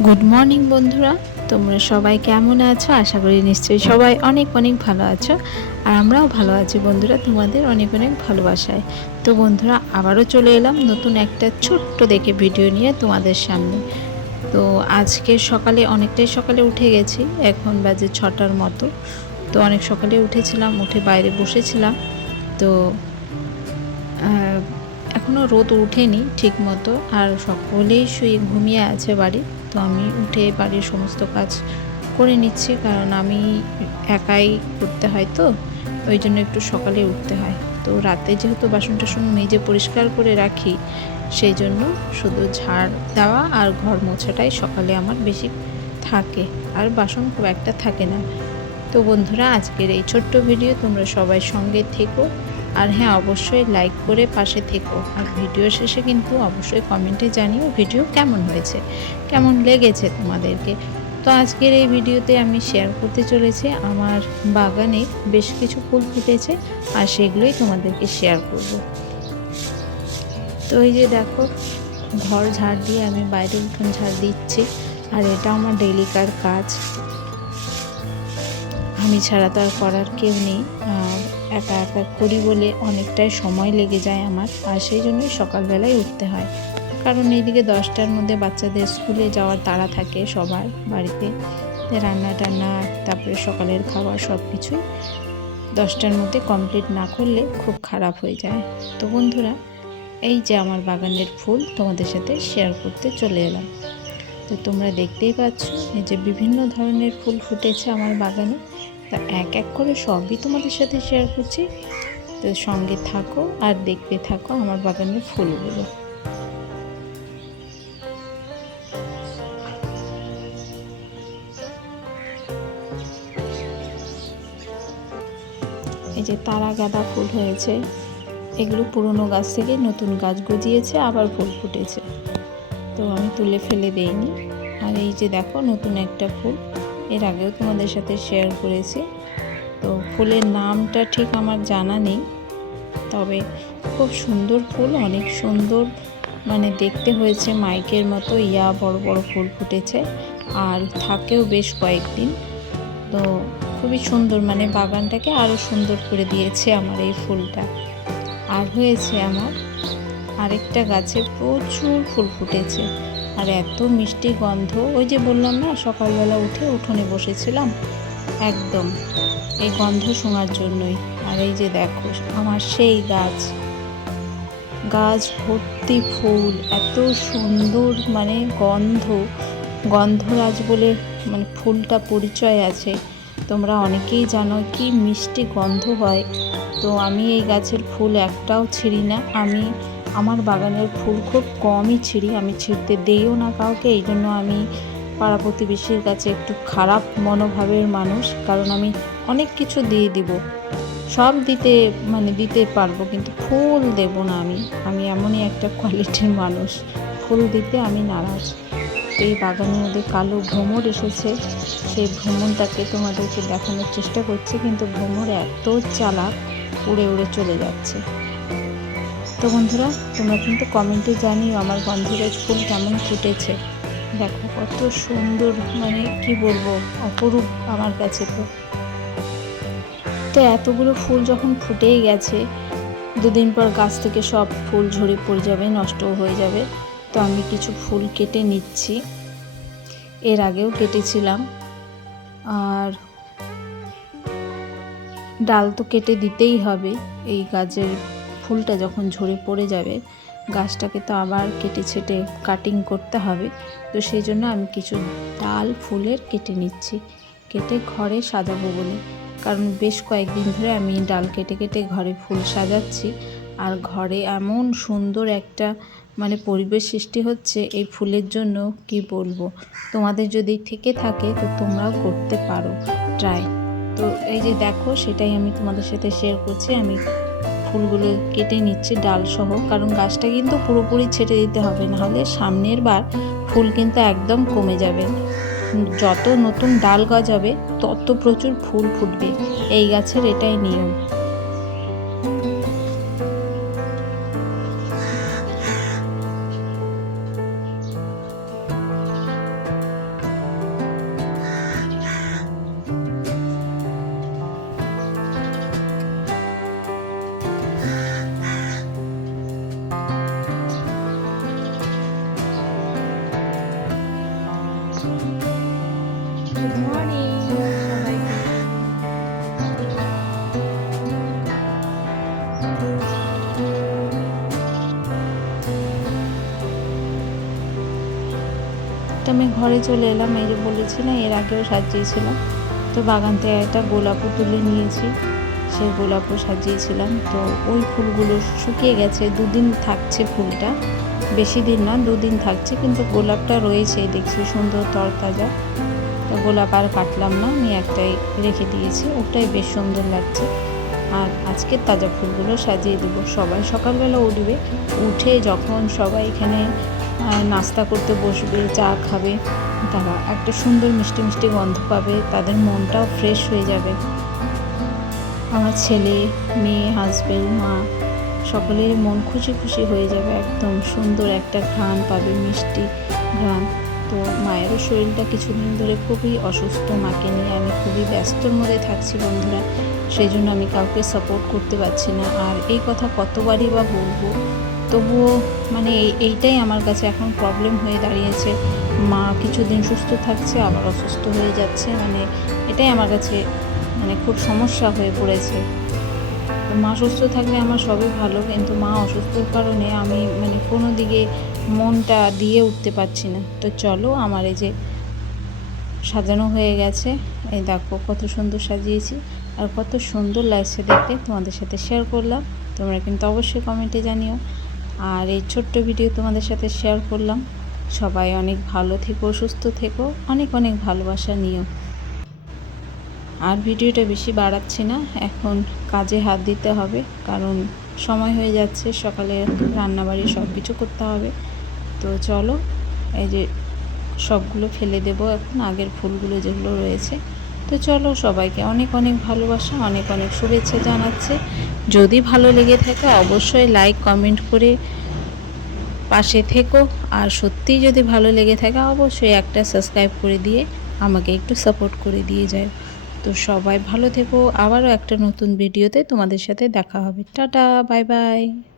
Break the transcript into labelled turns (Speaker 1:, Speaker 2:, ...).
Speaker 1: Good morning বন্ধুরা। তোমরা সবাই কেমন আছো? আশা করি নিশ্চয়ই সবাই অনেক অনেক ভালো আছো। আর আমরাও ভালো আছি বন্ধুরা, তোমাদের অনেক অনেক ভালোবাসায়। তো বন্ধুরা, আবারও চলে এলাম নতুন একটা ছোট্ট দেখে ভিডিও নিয়ে তোমাদের সামনে। তো আজকে সকালে অনেকটাই সকালে উঠে গেছি, এখন বাজে ছটার মতো। তো অনেক সকালে উঠেছিলাম, উঠে বাইরে বসেছিলাম। তো এখনও রোদ ওঠেনি ঠিক মতো আর সকলেই শুয়ে ঘুমিয়ে আছে বাড়ি। তো আমি উঠে বাড়ির সমস্ত কাজ করে নিচ্ছি, কারণ আমি একাই করতে হয় তো ওই জন্য একটু সকালে উঠতে হয়। তো রাতে যেহেতু বাসন টাসন মেজে পরিষ্কার করে রাখি, সেই জন্য শুধু ঝাড় দেওয়া আর ঘর মোছাটাই সকালে আমার বেশি থাকে। আর বাসন খুব একটা থাকে না। তো বন্ধুরা, আজকের এই ছোট্ট ভিডিও তোমরা সবাই সঙ্গে থেকো। আর হ্যাঁ অবশ্যই লাইক করে পাশে থেকো। আর ভিডিও শেষে কিন্তু অবশ্যই কমেন্টে জানিও ভিডিও কেমন হয়েছে, কেমন লেগেছে তোমাদেরকে। তো আজকের এই ভিডিওতে আমি শেয়ার করতে চলেছি, আমার বাগানে বেশ কিছু ফুল ফুটেছে আর সেগুলোই তোমাদেরকে শেয়ার করব। তো এই যে দেখো, ঘর ঝাড় দিয়ে আমি বাইরে উঠোন ঝাড় দিচ্ছি, আর এটা আমার ডেইলিকার কাজ। আমি ছাড়া তো আর করার কেউ নেই। একা একা করি বলে অনেকটাই সময় লেগে যায় আমার, আর সেই জন্যই সকালবেলায় উঠতে হয়। কারণ এইদিকে দশটার মধ্যে বাচ্চাদের স্কুলে যাওয়ার তাড়া থাকে সবার বাড়িতে। রান্না টান্না তারপরে সকালের খাবার সব কিছুই দশটার মধ্যে কমপ্লিট না করলে খুব খারাপ হয়ে যায়। তো বন্ধুরা, এই যে আমার বাগানের ফুল তোমাদের সাথে শেয়ার করতে চলে এলাম। তো তোমরা দেখতেই পাচ্ছ, এই যে বিভিন্ন ধরনের ফুল ফুটেছে আমার বাগানে। তা এক এক করে সবই তোমাদের সাথে শেয়ার করছি। তো সঙ্গে থাকো আর দেখতে থাকো আমার বাগানের ফুলগুলো। এই যে তারা গাঁদা ফুল হয়েছে, এগুলো পুরনো গাছ থেকে নতুন গাছ গজিয়েছে, আবার ফুল ফুটেছে। তো আমি তুলে ফেলে দেইনি। আর এই যে দেখো, নতুন একটা ফুল। এর আগেও তোমাদের সাথে শেয়ার করেছি। তো ফুলের নামটা ঠিক আমার জানা নেই, তবে খুব সুন্দর ফুল, অনেক সুন্দর মানে দেখতে হয়েছে মাইকের মতো, ইয়া বড় বড় ফুল ফুটেছে, আর থাকেও বেশ কয়েকদিন। তো খুবই সুন্দর মানে বাগানটাকে আরও সুন্দর করে দিয়েছে আমার এই ফুলটা। আর হয়েছে আমার আরেকটা গাছে প্রচুর ফুল ফুটেছে। আর এত মিষ্টি গন্ধ। ওই যে বললাম না, সকালবেলা উঠে উঠোনে বসেছিলাম। একদম, এই গন্ধ শোনার জন্যই। আর এই যে দেখো, আমার সেই গাছ। গাছ ভর্তি ফুল, এত সুন্দর মানে গন্ধ। গন্ধরাজ বলে মানে ফুলটা পরিচয় আছে। তোমরা অনেকেই জানো কি মিষ্টি গন্ধ হয়। তো আমি এই গাছের ফুল একটাও ছিঁড়ি না। আমি আমার বাগানের ফুল খুব কমই ছিঁড়ি, আমি ছিঁড়তে দেইও না কাউকে, এই জন্য আমি পাড়া প্রতিবেশীর কাছে একটু খারাপ মনোভাবের মানুষ, কারণ আমি অনেক কিছু দিয়ে দিব। সব দিতে মানে দিতে পারব, কিন্তু ফুল দেব না আমি। আমি এমনই একটা কোয়ালিটির মানুষ। ফুল দিতে আমি নারাজ। এই বাগানের মধ্যে কালো ভ্রমর এসেছে। সেই ভ্রমণটাকে তোমাদেরকে দেখানোর চেষ্টা করছি, কিন্তু ভ্রমর এত চালাক, উড়ে উড়ে চলে যাচ্ছে। তো বন্ধুরা, তোমরা কিন্তু কমেন্টে জানিও আমার গন্ধরাজ ফুল কেমন ফুটেছে। দেখো কত সুন্দর মানে কি বলব, অপরূপ আমার কাছে তো। তো এতগুলো ফুল যখন ফুটেই গেছে, দুদিন পর গাছ থেকে সব ফুল ঝরে পড়ে যাবে, নষ্টও হয়ে যাবে। তো আমি কিছু ফুল কেটে নিচ্ছি। এর আগেও কেটেছিলাম। আর ডাল তো কেটে দিতেই হবে এই গাছের ফুলটা যখন ঝরে পড়ে যাবে, গাছটাকে তো আবার কেটে ছেটে কাটিং করতে হবে। তো সেই জন্য আমি কিছু ডাল ফুলের কেটে নিচ্ছি। কেটে ঘরে সাজাবো বলে। কারণ বেশ কয়েকদিন ধরে আমি ডাল কেটে কেটে ঘরে ফুল সাজাচ্ছি। আর ঘরে এমন সুন্দর একটা মানে পরিবেশ সৃষ্টি হচ্ছে এই ফুলের জন্য, কি বলব? তোমাদের যদি থেকে থাকে তো তোমরাও করতে পারো। ট্রাই তো এই যে দেখো, সেটাই আমি তোমাদের সাথে শেয়ার করছি। আমি ফুলগুলো কেটে নিচ্ছে ডালসহ, কারণ গাছটা কিন্তু পুরোপুরি ছেড়ে দিতে হবে, নাহলে সামনের বার ফুল কিন্তু একদম কমে যাবে। যত নতুন ডাল গজাবে, তত প্রচুর ফুল ফুটবে। এই গাছের এটাই নিয়ম। ঘরে চলে এলাম। এই যে বলেছি না, এর আগেও সাজিয়েছিলাম। তো বাগান থেকে একটা গোলাপও তুলে নিয়েছি। সেই গোলাপও সাজিয়েছিলাম। তো ওই ফুলগুলো শুকিয়ে গেছে। দুদিন থাকছে ফুলটা। বেশি দিন না, দুদিন থাকছে। কিন্তু গোলাপটা রয়েছে, দেখছি সুন্দর তরতাজা। তো গোলাপ আর কাটলাম না, আমি একটাই রেখে দিয়েছি। ওটাই বেশ সুন্দর লাগছে। আর আজকে তাজা ফুলগুলো সাজিয়ে দেবো সবাই। সকালবেলা উঠবে। উঠে যখন সবাই এখানে নাস্তা করতে বসবে, চা খাবে। তারা একটা সুন্দর মিষ্টি মিষ্টি গন্ধ পাবে, তাদের মনটাও ফ্রেশ হয়ে যাবে। আমার ছেলে, মেয়ে হাজবেন্ড মা, সকলেরই মন খুশি খুশি হয়ে যাবে, একদম সুন্দর একটা ঘ্রাণ পাবে, মিষ্টি ঘ্রাণ। তো মায়েরও শরীরটা কিছুদিন ধরে খুবই অসুস্থ, মাকে নিয়ে আমি খুবই ব্যস্তর মধ্যে থাকছি বন্ধুরা। সেই জন্য আমি কাউকে সাপোর্ট করতে পারছি না। আর এই কথা কতবারই বা বলব তবুও মানে এই- এইটাই আমার কাছে এখন প্রবলেম হয়ে দাঁড়িয়েছে। মা কিছুদিন সুস্থ থাকছে, আবার অসুস্থ হয়ে যাচ্ছে মানে এটাই আমার কাছে মানে খুব সমস্যা হয়ে পড়েছে। মা সুস্থ থাকলে আমার সবই ভালো, কিন্তু মা অসুস্থর কারণে আমি মানে কোনো দিকে মনটা দিয়ে উঠতে পারছি না। তো চলো আমার এই যে সাজানো হয়ে গেছে, এই দেখো কত সুন্দর সাজিয়েছি, আর কত সুন্দর লাগছে দেখতে। তোমাদের সাথে শেয়ার করলাম, তোমরা কিন্তু অবশ্যই কমেন্টে জানিও। আর এই ছোট্ট ভিডিও তোমাদের সাথে শেয়ার করলাম। সবাই অনেক ভালো থেকো, সুস্থ থেকো, অনেক অনেক ভালোবাসা নিও। আর ভিডিওটা বেশি বাড়াচ্ছি না, এখন কাজে হাত দিতে হবে, কারণ সময় হয়ে যাচ্ছে, সকালে রান্নাবাড়ি সব কিছু করতে হবে। তো চলো, এই যে সবগুলো ফেলে দেব এখন, আগের ফুলগুলো যেগুলো রয়েছে। তো চলো সবাইকে অনেক অনেক ভালোবাসা, অনেক অনেক শুভেচ্ছা জানাচ্ছে। যদি ভালো লেগে থাকে অবশ্যই লাইক কমেন্ট করে পাশে থেকো। আর সত্যিই যদি ভালো লেগে থাকে অবশ্যই একটা সাবস্ক্রাইব করে দিয়ে আমাকে একটু সাপোর্ট করে দিয়ে যায়। তো সবাই ভালো থেকো। আবারও একটা নতুন ভিডিওতে তোমাদের সাথে দেখা হবে। Tata bye bye